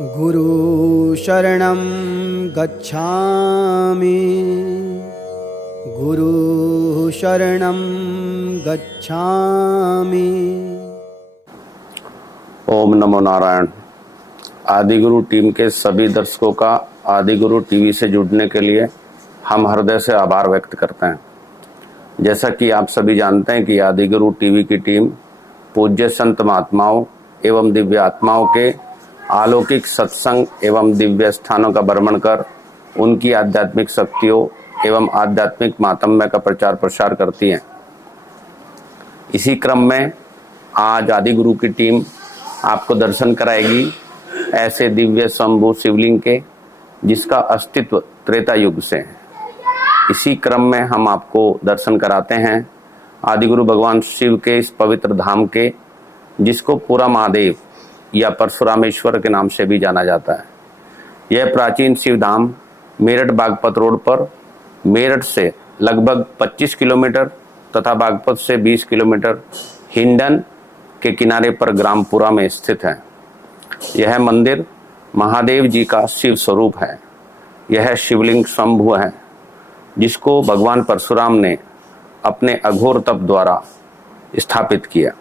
गुरु शरणं गच्छामि। गुरु शरणं गच्छामि। ओम नमो नारायण। आदिगुरु टीम के सभी दर्शकों का आदिगुरु टीवी से जुड़ने के लिए हम हृदय से आभार व्यक्त करते हैं। जैसा कि आप सभी जानते हैं कि आदिगुरु टीवी की टीम पूज्य संत महात्माओं एवं दिव्य आत्माओं के अलौकिक सत्संग एवं दिव्य स्थानों का भ्रमण कर उनकी आध्यात्मिक शक्तियों एवं आध्यात्मिक महात्म्य का प्रचार प्रसार करती है। इसी क्रम में आज आदिगुरु की टीम आपको दर्शन कराएगी ऐसे दिव्य स्वयंभू शिवलिंग के जिसका अस्तित्व त्रेता युग से है। इसी क्रम में हम आपको दर्शन कराते हैं आदिगुरु भगवान शिव के इस पवित्र धाम के, जिसको पूरा महादेव या परशुरामेश्वर के नाम से भी जाना जाता है। यह प्राचीन शिव धाम मेरठ बागपत रोड पर मेरठ से लगभग 25 किलोमीटर तथा बागपत से 20 किलोमीटर हिंडन के किनारे पर ग्रामपुरा में स्थित है। यह मंदिर महादेव जी का शिव स्वरूप है। यह शिवलिंग स्वयंभू है जिसको भगवान परशुराम ने अपने अघोर तप द्वारा स्थापित किया।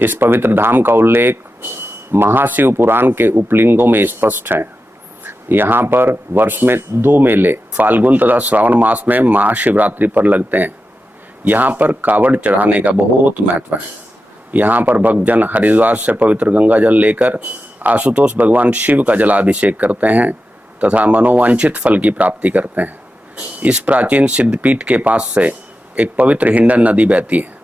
इस पवित्र धाम का उल्लेख महाशिव पुराण के उपलिंगों में स्पष्ट है। यहाँ पर वर्ष में 2 मेले फाल्गुन तथा श्रावण मास में महाशिवरात्रि पर लगते हैं। यहाँ पर कावड़ चढ़ाने का बहुत महत्व है। यहाँ पर भक्तजन हरिद्वार से पवित्र गंगा जल लेकर आशुतोष भगवान शिव का जलाभिषेक करते हैं तथा मनोवांछित फल की प्राप्ति करते हैं। इस प्राचीन सिद्धपीठ के पास से एक पवित्र हिंडन नदी बहती है।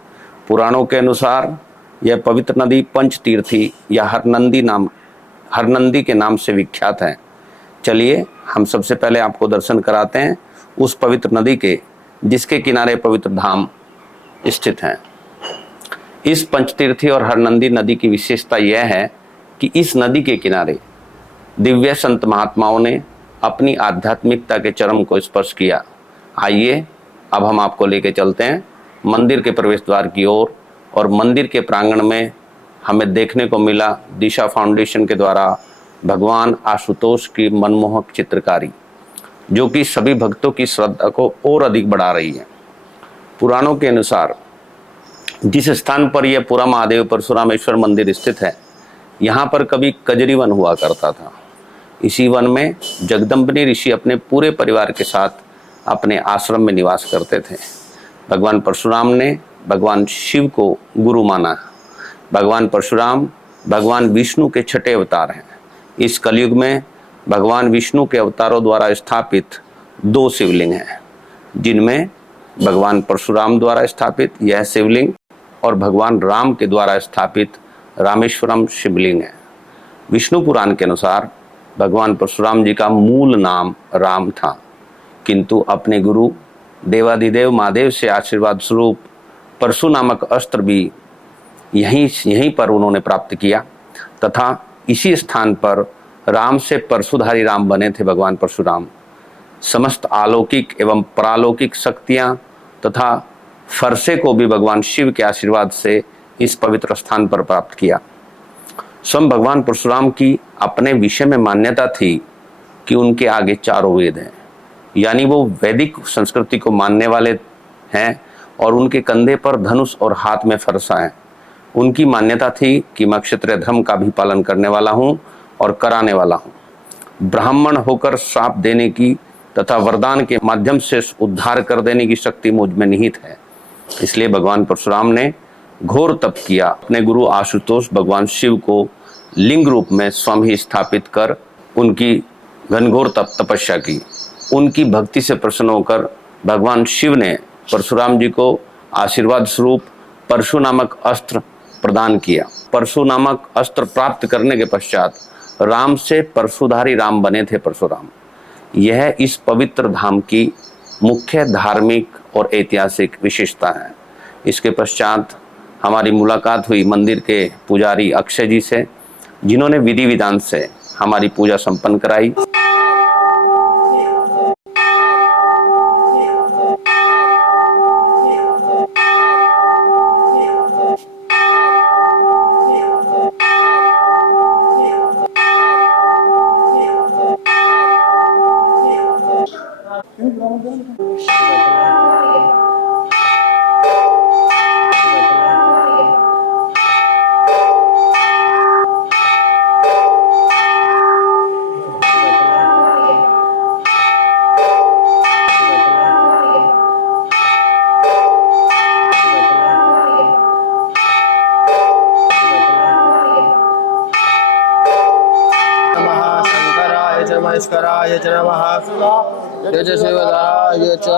पुराणों के अनुसार यह पवित्र नदी पंचतीर्थी या हरनंदी के नाम से विख्यात है। चलिए हम सबसे पहले आपको दर्शन कराते हैं उस पवित्र नदी के जिसके किनारे पवित्र धाम स्थित है। इस पंचतीर्थी और हरनंदी नदी की विशेषता यह है कि इस नदी के किनारे दिव्य संत महात्माओं ने अपनी आध्यात्मिकता के चरम को स्पर्श किया। आइए अब हम आपको लेके चलते हैं मंदिर के प्रवेश द्वार की ओर। और मंदिर के प्रांगण में हमें देखने को मिला दिशा फाउंडेशन के द्वारा भगवान आशुतोष की मनमोहक चित्रकारी, जो कि सभी भक्तों की श्रद्धा को और अधिक बढ़ा रही है। पुराणों के अनुसार जिस स्थान पर यह पूरा महादेव परशुरामेश्वर मंदिर स्थित है, यहाँ पर कभी कजरी वन हुआ करता था। इसी वन में जगदम्बिनी ऋषि अपने पूरे परिवार के साथ अपने आश्रम में निवास करते थे। भगवान परशुराम ने भगवान शिव को गुरु माना। भगवान परशुराम भगवान विष्णु के 6ठे अवतार हैं। इस कलयुग में भगवान विष्णु के अवतारों द्वारा स्थापित 2 शिवलिंग हैं, जिनमें भगवान परशुराम द्वारा स्थापित यह शिवलिंग और भगवान राम के द्वारा स्थापित रामेश्वरम शिवलिंग है। विष्णु पुराण के अनुसार भगवान परशुराम जी का मूल नाम राम था, किंतु अपने गुरु देवाधिदेव महादेव से आशीर्वाद स्वरूप परशु नामक अस्त्र भी यहीं पर उन्होंने प्राप्त किया तथा इसी स्थान पर राम से परशुधारी राम बने थे। भगवान परशुराम समस्त अलौकिक एवं परालौकिक शक्तियां तथा फरसे को भी भगवान शिव के आशीर्वाद से इस पवित्र स्थान पर प्राप्त किया। स्वयं भगवान परशुराम की अपने विषय में मान्यता थी कि उनके आगे 4 वेद हैं, यानी वो वैदिक संस्कृति को मानने वाले हैं और उनके कंधे पर धनुष और हाथ में फरसा है। उनकी मान्यता थी कि मैं क्षत्रिय धर्म का भी पालन करने वाला हूँ और कराने वाला हूँ। ब्राह्मण होकर श्राप देने की तथा वरदान के माध्यम से उद्धार कर देने की शक्ति मुझ में निहित है। इसलिए भगवान परशुराम ने घोर तप किया। अपने गुरु आशुतोष भगवान शिव को लिंग रूप में स्वयं ही स्थापित कर उनकी घनघोर तपस्या की। उनकी भक्ति से प्रसन्न होकर भगवान शिव ने परशुराम जी को आशीर्वाद स्वरूप परशु नामक अस्त्र प्रदान किया। परशु नामक अस्त्र प्राप्त करने के पश्चात राम से परशुधारी राम बने थे परशुराम। यह इस पवित्र धाम की मुख्य धार्मिक और ऐतिहासिक विशेषता है। इसके पश्चात हमारी मुलाकात हुई मंदिर के पुजारी अक्षय जी से, जिन्होंने विधि विधान से हमारी पूजा संपन्न कराई। भास्कराय च नमः शिवदाय च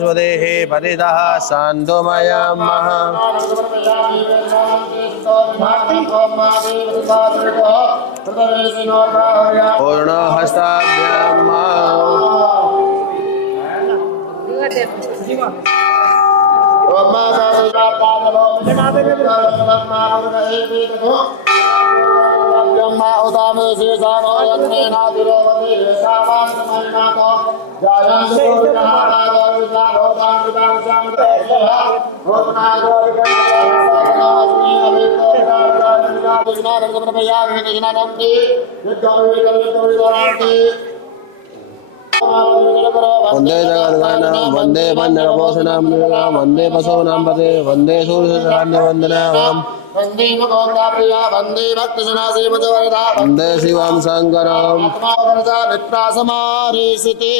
स्वदेहे परिदः सान्दोमयम् वंदे जगद्गुरुनां वंदे वंदनभूषणं वंदे पशूनां पदे वंदे सूर्यवंदनां वंदे मुकुन्दाप्रिया वंदे भक्तजनासेवजवरदा वंदे शिवं शंकरं मित्रासमारिसिति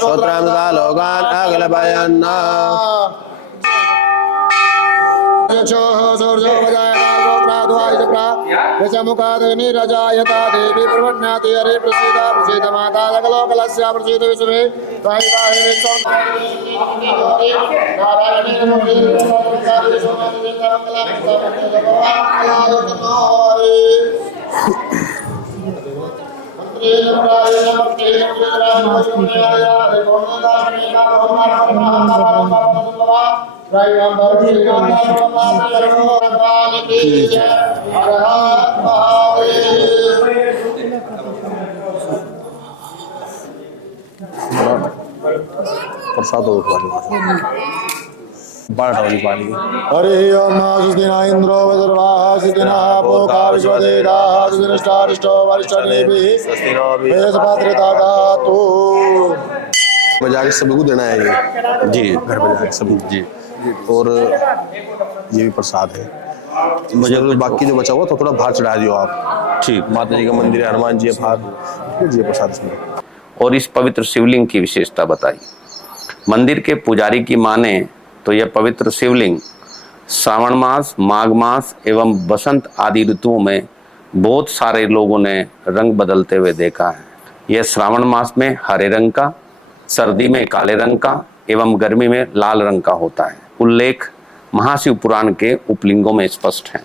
श्रोत्रामृता लोकान् अगलभयन्ना मुखादनिरजायता देवी प्रवण्णाति हरे प्रसीदा प्रसीद माता जगलोकलस्य प्रसीद विश्वे प्रसाद हरि ओम सुदिना इंद्रो वज्रवाह सुदिना पोका विश्वदेदाः सुदिनष्टारिष्टो वरिष्ठनेभिः वेदपात्रिता दातु बजा के सभी को देना है ये जी घर पे जाके सभी जी और ये भी प्रसाद है मुझे तो बाकी जो बचा हुआ तो थोड़ा भार चढ़ा दियो आप ठीक माता जी का मंदिर है हनुमान जी भार जी प्रसाद इसमें। और इस पवित्र शिवलिंग की विशेषता बताई। मंदिर के पुजारी की माने तो यह पवित्र शिवलिंग श्रावण मास, माघ मास एवं बसंत आदि ऋतुओं में बहुत सारे लोगों ने रंग बदलते हुए देखा है। यह श्रावण मास में हरे रंग का, सर्दी में काले रंग का एवं गर्मी में लाल रंग का होता है। उल्लेख महाशिव पुराण के उपलिंगों में स्पष्ट है।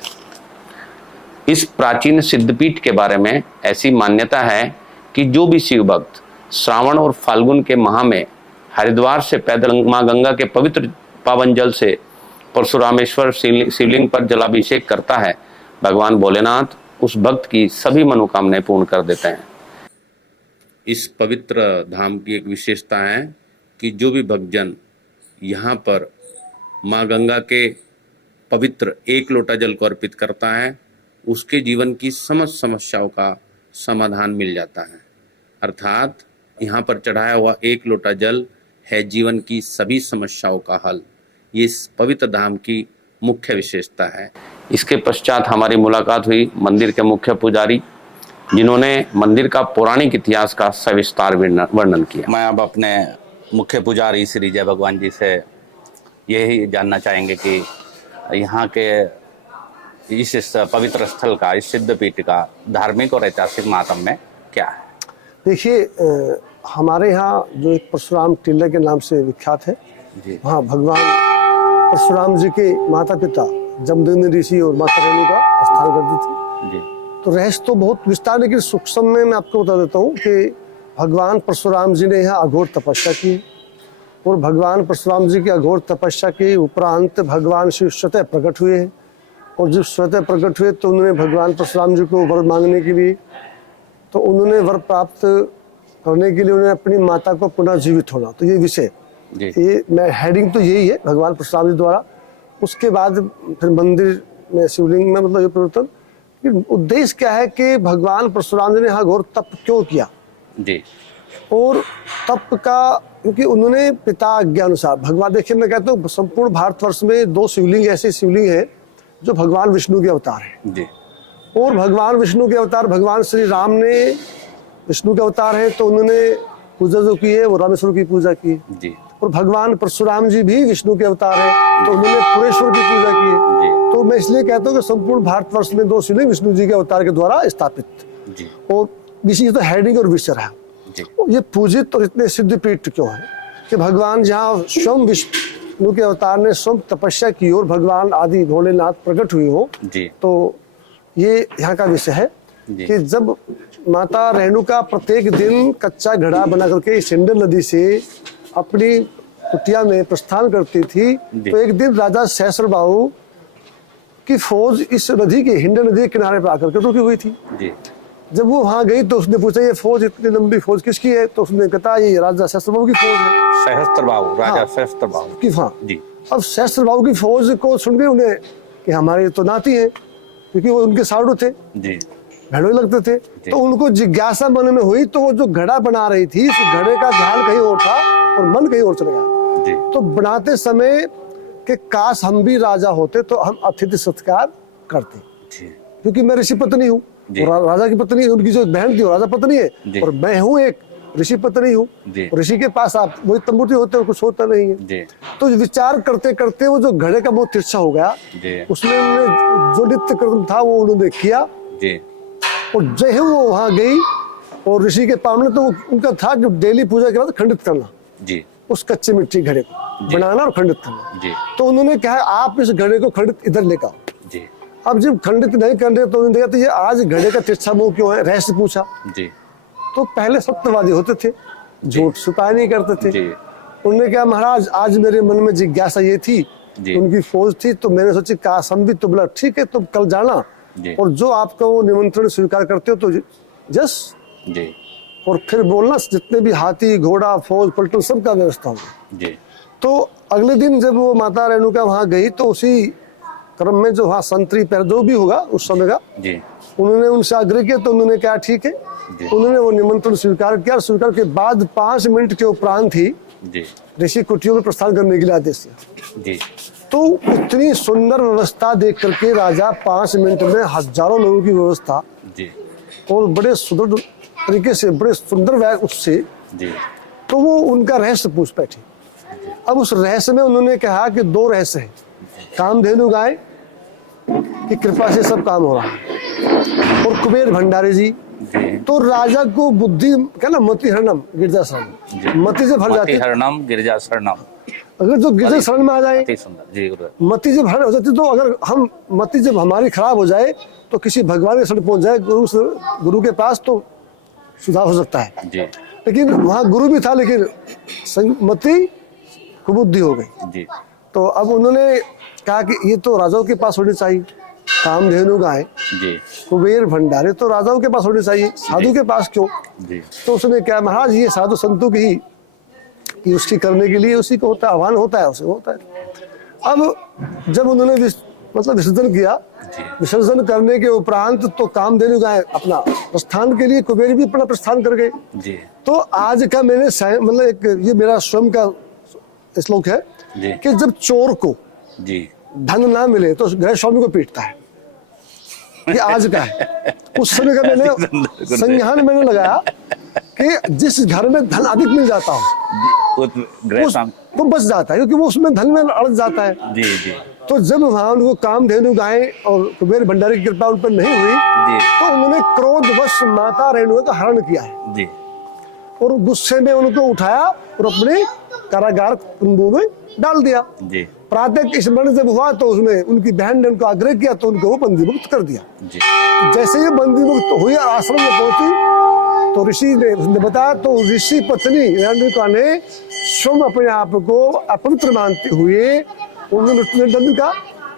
इस प्राचीन सिद्धपीठ के बारे में ऐसी मान्यता है कि जो भी शिव भक्त श्रावण और फाल्गुन के माह में हरिद्वार से पैदल मां गंगा के पवित्र पावन जल से परशुरामेश्वर शिवलिंग पर जलाभिषेक करता है, भगवान भोलेनाथ उस भक्त की सभी मनोकामनाएं पूर्ण कर देते हैं। इस पवित्र धाम की एक विशेषता है कि जो भी भक्तजन यहाँ पर मां गंगा के पवित्र एक लोटा जल को अर्पित करता है, उसके जीवन की समस्त समस्याओं का समाधान मिल जाता है। अर्थात यहाँ पर चढ़ाया हुआ एक लोटा जल है जीवन की सभी समस्याओं का हल। ये इस पवित्र धाम की मुख्य विशेषता है। इसके पश्चात हमारी मुलाकात हुई मंदिर के मुख्य पुजारी, जिन्होंने मंदिर का पौराणिक इतिहास का सविस्तार वर्णन किया। मैं अब अपने मुख्य पुजारी श्री जय भगवान जी से यही जानना चाहेंगे कि यहाँ के इस पवित्र स्थल का, इस सिद्धपीठ का धार्मिक और ऐतिहासिक माहात्म्य क्या है। देखिए, हमारे यहाँ जो एक परशुराम टीला के नाम से विख्यात है, वहाँ भगवान परशुराम जी के माता पिता जमदग्नि ऋषि और माता रेणु का स्थान करती थी। तो रहस्य तो बहुत विस्तार, लेकिन सूक्ष्म में मैं आपको बता देता हूँ कि भगवान परशुराम जी ने यहाँ अघोर तपस्या की और भगवान परशुराम जी की अघोर तपस्या के उपरांत भगवान शिव स्वतः प्रकट हुए हैं। और जब स्वतः प्रकट हुए तो उन्होंने भगवान परशुराम जी को वर मांगने के लिए, तो उन्होंने वर प्राप्त करने के लिए उन्होंने अपनी माता को पुनः जीवित होना। तो ये विषय, ये मैं हेडिंग तो यही है भगवान परशुराम जी द्वारा। उसके बाद फिर मंदिर में शिवलिंग में मतलब ये परिवर्तन, उद्देश्य क्या है कि भगवान परशुराम जी ने यहाँ घोर तप क्यों किया जी। और तप का, क्योंकि उन्होंने पिता आज्ञा अनुसार भगवान, देखिए मैं कहता हूँ संपूर्ण भारतवर्ष में 2 शिवलिंग ऐसे शिवलिंग है जो भगवान विष्णु के अवतार है जी। और भगवान विष्णु के अवतार भगवान श्री राम ने विष्णु के अवतार है तो उन्होंने पूजा जो की है वो रामेश्वर की पूजा की जी और भगवान परशुराम जी भी विष्णु के अवतार है तो उन्होंने पुरेश्वर की पूजा की है। जी तो मैं इसलिए कहता हूँ कि संपूर्ण भारतवर्ष में 2 शिवलिंग विष्णु जी के अवतार के द्वारा स्थापित जी और विषय तो हेडिंग और विषय है। जी ये पूजित और इतने सिद्ध पीठ क्यों है कि भगवान जहाँ स्वयं विष्णु के अवतार ने स्वयं तपस्या की और भगवान आदि भोलेनाथ प्रकट हुई हो जी तो ये यहाँ का विषय है जी। कि जब माता रेणुका प्रत्येक दिन कच्चा घड़ा बना करके सिंधु नदी से अपनी कुटिया में प्रस्थान करती थी तो एक दिन राजा सहस्त्रबाहु की फौज इस नदी के हिंड नदी के किनारे पर आकर के रुकी हुई थी। जी जब वो वहां गई तो उसने पूछा ये फौज इतनी लंबी फौज किसकी है तो उसने कहा ये राजा सहस्त्रबाहु की फौज है। सहस्त्रबाहु राजा हाँ। सहस्त्रबाहु की हाँ जी अब सहस्त्रबाहु की फौज को सुन के उन्हें कि हमारे तो नाती है क्योंकि वो उनके साड़ू थे जी भेड़ों लगते थे तो उनको जिज्ञासा मन में हुई तो वो जो घड़ा बना रही थी उस घड़े का ध्यान कहीं और था और मन कहीं और चला गया। जी तो बनाते समय कि काश हम भी राजा होते तो हम अतिथि सत्कार करते जी क्योंकि मैं ऋषि पत्नी हूँ जी। और राजा की पत्नी उनकी जो बहन थी वो राजा पत्नी है जी। और मैं हूँ एक ऋषि पत्नी हूँ। जी। ऋषि के पास आप वही तंबूती होते हो कुछ होता नहीं है। जी तो विचार करते करते वो जो घड़े का बहुत तिरछा हो गया जी उसमें उन्होंने जो नित्य कर्म था वो उन्होंने किया जी और जय ही वो वहां गई और ऋषि के पामने तो उनका था कि डेली पूजा के बाद खंडित करना जी उस कच्चे मिट्टी घड़े को बनाना और खंडित करना। जी तो उन्होंने कहा आप इस घड़े को खंडित इधर लेकर आओ। जी अब जब खंडित नहीं कर रहे तो उन्होंने देखा तो ये आज घड़े का तिरछा मुंह क्यों है रहस्य पूछा जी तो पहले सत्यवादी होते थे झूठ छुपाया नहीं करते थे। जी उन्होंने कहा महाराज आज मेरे मन में जिज्ञासा ये थी जी। उनकी फौज थी तो मैंने सोची काश हम भी तो बोला ठीक है तुम कल जाना जी। और जो आपका वो निमंत्रण स्वीकार करते हो तो जस जी और फिर बोलना जितने भी हाथी घोड़ा फौज पलटन सबका व्यवस्था होगी। जी तो अगले दिन जब वो माता रेणुका वहां गई तो उसी क्रम में जो वहाँ संतरी पैर जो भी होगा उस समय का जी उन्होंने उनसे आग्रह किया तो उन्होंने कहा ठीक है। उन्होंने वो निमंत्रण स्वीकार किया और स्वीकार के बाद 5 मिनट के उपरांत ही जी ऋषि कुटियों में प्रस्थान करने के लिए आदेश दिया। जी तो इतनी सुंदर व्यवस्था देख करके राजा 5 मिनट में हजारों लोगों की व्यवस्था जी और बड़े सुंदर तरीके से बड़े सुंदर उससे जी तो वो उनका रहस्य पूछ बैठे। अब उस रहस्य में उन्होंने कहा कि 2 रहस्य हैं कामधेनु गाय की कृपा से सब काम हो रहा है और कुबेर भंडारी जी जी तो राजा को बुद्धि क्या ना मति हरणम गिरजा शरण मति जब हर जाती हरणम गिरजा शरणम अगर जो गिरजा शरण में आ जाए अति सुंदर जी गुरु मति जब हरण हो जाती तो अगर हम मति जब हमारी खराब हो जाए तो किसी भगवान के शरण पहुंच जाए गुरु के पास तो सुधार हो सकता है। जी लेकिन वहाँ गुरु भी था लेकिन मति कुबुद्धि हो गई। जी तो अब उन्होंने कहा कि ये तो राजाओं के पास होनी चाहिए कामधेनु गाय जी कुबेर भंडारे तो राजाओं के पास होने चाहिए साधु के पास क्यों। जी तो उसने क्या महाराज ये साधु संतों की ही कि उसकी करने के लिए उसी को होता है आह्वान होता है उसे होता है। अब जब उन्होंने मतलब विसर्जन किया विसर्जन करने के उपरांत तो कामधेनु गाय अपना प्रस्थान के लिए कुबेर भी अपना प्रस्थान कर गए। जी तो आज का मैंने मतलब एक ये मेरा स्वयं का श्लोक है जी कि जब चोर को जी धन ना मिले तो गृह स्वामी को पीटता है। ये आज का है। उस समय का मैंने संज्ञान मैंने लगाया कि जिस घर में धन अधिक मिल जाता हो वो बच जाता है क्योंकि वो उसमें धन में अड़ जाता है। जी जी तो जब वहां उनको कामधेनु गाय और कुबेर भंडारी की कृपा उन पर नहीं हुई जी तो उन्होंने क्रोधवश माता रेणुका का हरण किया है जी और गुस्से में उनको उठाया और अपने कारागार कुंडों में डाल दिया। जी प्रातः स्मरण जब हुआ तो उसमें उनकी बहन ने उनको आग्रह किया तो उनको वो बंदी मुक्त कर दिया। जी जैसे ही बंदी मुक्त हुई और आश्रम में पहुंची तो ऋषि ने बताया तो ऋषि पत्नी रेणुका ने स्वयं अपने आप को अपवित्र मानते हुए उन्होंने मृत्युदंड का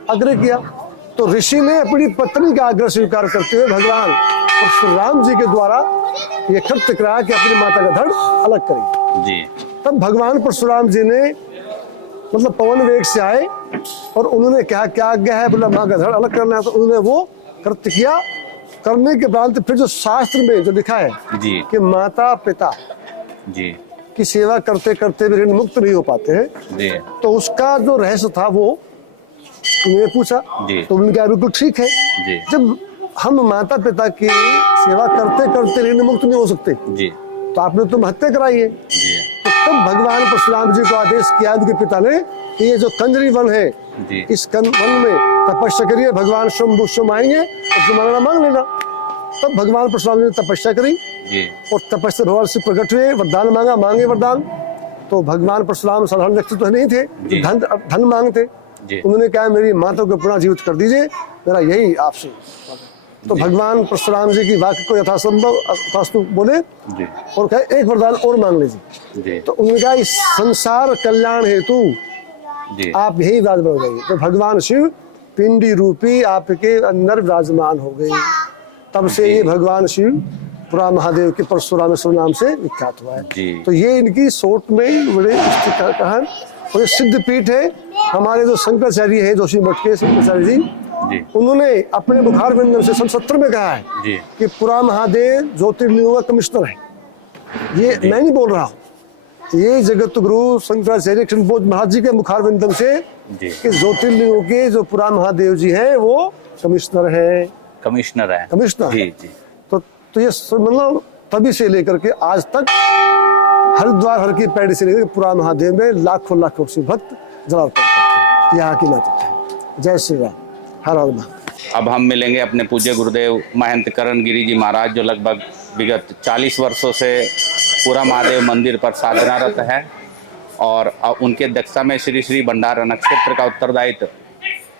आग्रह किया। तो ऋषि ने अपनी पत्नी का आग्रह स्वीकार करते हुए भगवान परशुराम जी के द्वारा ये कृत्य कराया कि अपनी माता का धड़ अलग करें। जी तब भगवान परशुराम जी ने मतलब पवन वेग से आए और उन्होंने कहा क्या आज्ञा है बोला माँ का धड़ अलग करना है तो उन्होंने वो कृत्य किया। करने के बाद फिर जो शास्त्र में जो लिखा है जी कि माता पिता जी की सेवा करते करते भी ऋण मुक्त नहीं हो पाते हैं जी तो उसका जो रहस्य था वो उन्होंने पूछा जी तो उन्होंने कहा बिल्कुल ठीक है। जी जब हम माता पिता की सेवा करते करते ऋण मुक्त नहीं हो सकते। जी तो आपने तुम हत्या कराई है। जी तो तब भगवान परशुराम जी को आदेश किया उनके पिता ने कि ये जो कंजरी वन है, जी इस वन में तपस्या करिए, भगवान शंभु स्वयं आएंगे और तुम मांगना मांग लेना। तब भगवान परशुराम जी ने तपस्या करी जी और तपस्या भगवान से प्रकट हुए, वरदान मांगा, मांगे वरदान। तो भगवान परशुराम साधारण व्यक्ति तो नहीं थे, जी। धन मांगते। जी उन्होंने कहा मेरी माता को पुनः जीवित कर दीजिए, मेरा यही आपसे। तो जी। भगवान परशुराम जी की वाक्य को यथासंभव यथास्तु बोले जी और कहे एक वरदान और मांग लीजिए। जी तो उन्होंने कहा इस संसार कल्याण हेतु जी आप यही विराजमान हो गई। तो भगवान शिव पिंडी रूपी आपके अंदर विराजमान हो गए। तब से ये भगवान शिव पुरा महादेव के परशुरामेश्वर नाम से विख्यात हुआ है। जी। तो ये इनकी सोच में बड़े कहा और ये सिद्ध पीठ है। हमारे जो शंकराचार्य है, जोशी मठ के शंकराचार्य जी, जी उन्होंने अपने मुखार विंदम से सन 70 में कहा है जी कि पुरा महादेव ज्योतिर्लिंगों का कमिश्नर है। ये मैं नहीं बोल रहा हूँ, ये जगत गुरु शंकराचार्य कृष्णबोध महाराज जी के मुखार विंदम से जी कि ज्योतिर्लिंगों के जो पुरा महादेव जी हैं वो कमिश्नर है। कमिश्नर है। कमिश्नर जी है। जी तो ये मतलब तभी से लेकर के आज तक हरिद्वार हर की पैड़ी से लेकर पुरा महादेव में लाखों लाखों से भक्त जलार्पण करते हैं। यहाँ की माता। जय श्री राम, हर हर महादेव। अब हम मिलेंगे अपने पूज्य गुरुदेव महंत करण गिरी जी महाराज, जो लगभग विगत 40 वर्षों से पूरा महादेव मंदिर पर साधनारत है और उनके अध्यक्षता में श्री श्री भंडारा नक्षत्र का उत्तरदायित्व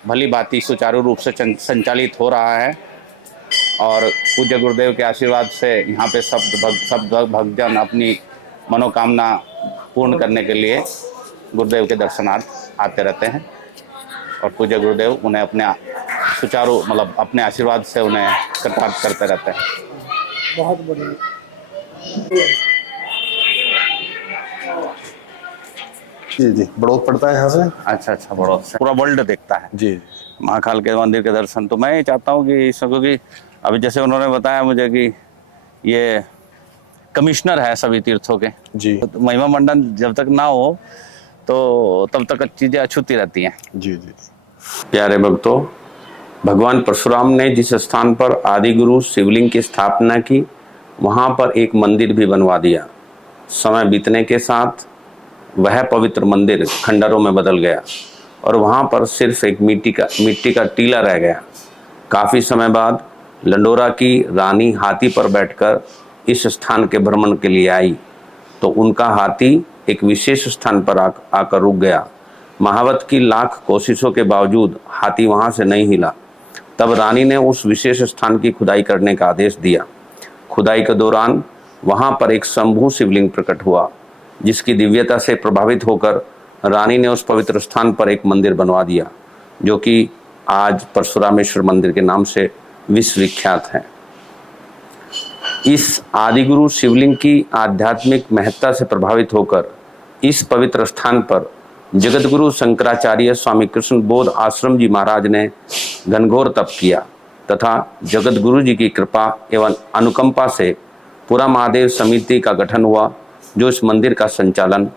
भली भांति सुचारू रूप से संचालित हो रहा है। और पूज्य गुरुदेव के आशीर्वाद से यहाँ पे सब भक्तजन अपनी मनोकामना पूर्ण करने के लिए गुरुदेव के दर्शनार्थ आते रहते हैं और पूज्य गुरुदेव उन्हें अपने सुचारू मतलब अपने आशीर्वाद से उन्हें कृतार्थ करते रहते हैं। बहुत बढ़िया। जी जी, बड़ौत पड़ता है यहाँ से। अच्छा अच्छा, बड़ा पूरा वर्ल्ड देखता है जी महाकाल के मंदिर के दर्शन। तो मैं ये चाहता हूँ कि क्योंकि अभी जैसे उन्होंने बताया मुझे कि ये कमिश्नर है सभी तीर्थों के, जी तो महिमा मंडन जब तक ना हो तो तब तक चीजें अछूती रहती हैं। जी जी। प्यारे भक्तों, भगवान परशुराम ने जिस स्थान पर आदि गुरु शिवलिंग की स्थापना की, वहाँ पर एक मंदिर भी बनवा दिया। समय बीतने के साथ वह पवित्र मंदिर खंडरों में बदल गया और वहाँ पर सिर्फ एक मिट्टी का टीला रह गया। काफ़ी समय बाद लंडोरा की रानी हाथी पर बैठकर इस स्थान के भ्रमण के लिए आई तो उनका हाथी एक विशेष स्थान पर आकर रुक गया। महावत की लाख कोशिशों के बावजूद हाथी वहाँ से नहीं हिला। तब रानी ने उस विशेष स्थान की खुदाई करने का आदेश दिया। खुदाई के दौरान वहाँ पर एक शंभू शिवलिंग प्रकट हुआ, जिसकी दिव्यता से प्रभावित होकर रानी ने उस पवित्र स्थान पर एक मंदिर बनवा दिया, जो कि आज परशुरामेश्वर मंदिर के नाम से विश्व विख्यात है। इस आदिगुरु शिवलिंग की आध्यात्मिक महत्ता से प्रभावित होकर इस पवित्र स्थान पर जगतगुरु शंकराचार्य स्वामी कृष्ण बोध आश्रम जी महाराज ने घनघोर तप किया तथा जगतगुरु जी की कृपा एवं अनुकंपा से पूरा महादेव समिति का गठन हुआ, जो इस मंदिर का संचालन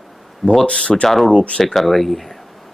बहुत सुचारू रूप से कर रही है।